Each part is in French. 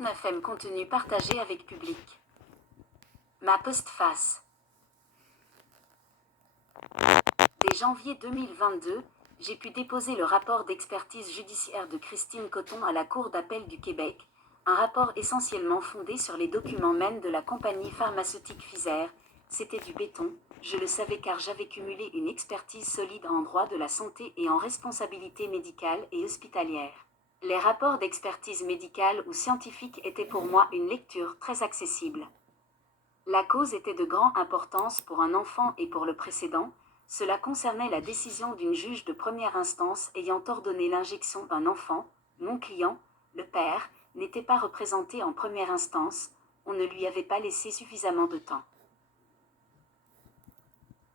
9M contenu partagé avec public. Ma postface. Dès janvier 2022, j'ai pu déposer le rapport d'expertise judiciaire de Christine Coton à la Cour d'appel du Québec, un rapport essentiellement fondé sur les documents même de la compagnie pharmaceutique Pfizer. C'était du béton, je le savais car j'avais cumulé une expertise solide en droit de la santé et en responsabilité médicale et hospitalière. Les rapports d'expertise médicale ou scientifique étaient pour moi une lecture très accessible. La cause était de grande importance pour un enfant et pour le précédent. Cela concernait la décision d'une juge de première instance ayant ordonné l'injection d'un enfant. Mon client, le père, n'était pas représenté en première instance, on ne lui avait pas laissé suffisamment de temps.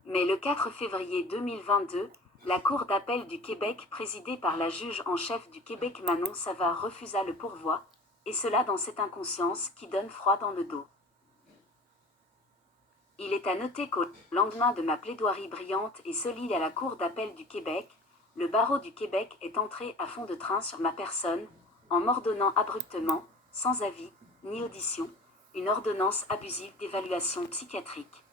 Mais le 4 février 2022, la Cour d'appel du Québec présidée par la juge en chef du Québec Manon Savard refusa le pourvoi, et cela dans cette inconscience qui donne froid dans le dos. Il est à noter qu'au lendemain de ma plaidoirie brillante et solide à la Cour d'appel du Québec, le barreau du Québec est entré à fond de train sur ma personne, en m'ordonnant abruptement, sans avis, ni audition, une ordonnance abusive d'évaluation psychiatrique.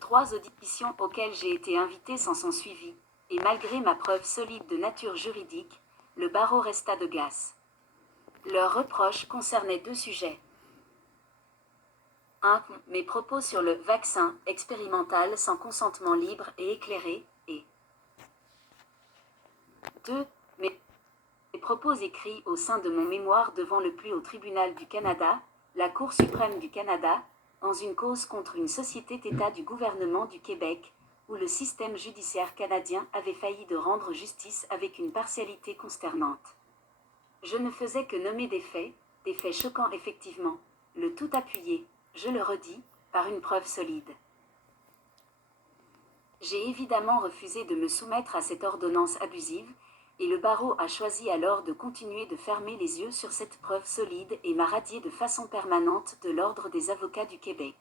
3 auditions auxquelles j'ai été invité s'en sont suivies, et malgré ma preuve solide de nature juridique, le barreau resta de glace. Leurs reproches concernaient 2 sujets. 1. Mes propos sur le vaccin expérimental sans consentement libre et éclairé, et 2. Mes propos écrits au sein de mon mémoire devant le plus haut tribunal du Canada, la Cour suprême du Canada, dans une cause contre une société d'État du gouvernement du Québec, où le système judiciaire canadien avait failli de rendre justice avec une partialité consternante. Je ne faisais que nommer des faits choquants effectivement, le tout appuyé, je le redis, par une preuve solide. J'ai évidemment refusé de me soumettre à cette ordonnance abusive, et le barreau a choisi alors de continuer de fermer les yeux sur cette preuve solide et m'a radié de façon permanente de l'Ordre des avocats du Québec.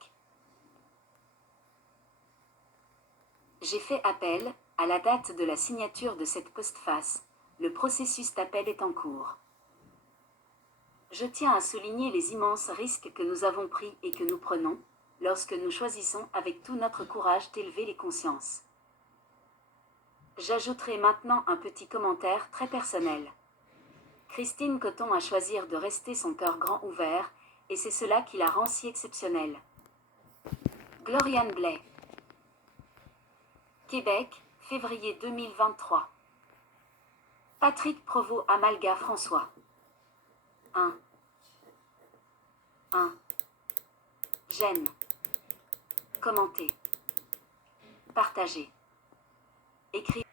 J'ai fait appel, à la date de la signature de cette postface, le processus d'appel est en cours. Je tiens à souligner les immenses risques que nous avons pris et que nous prenons, lorsque nous choisissons avec tout notre courage d'élever les consciences. J'ajouterai maintenant un petit commentaire très personnel. Christine Coton a choisi de rester son cœur grand ouvert, et c'est cela qui la rend si exceptionnelle. Gloriane Blais. Québec, février 2023. Patrick Provost Amalga François. 1. J'aime. Commenter. Partager. Écrire.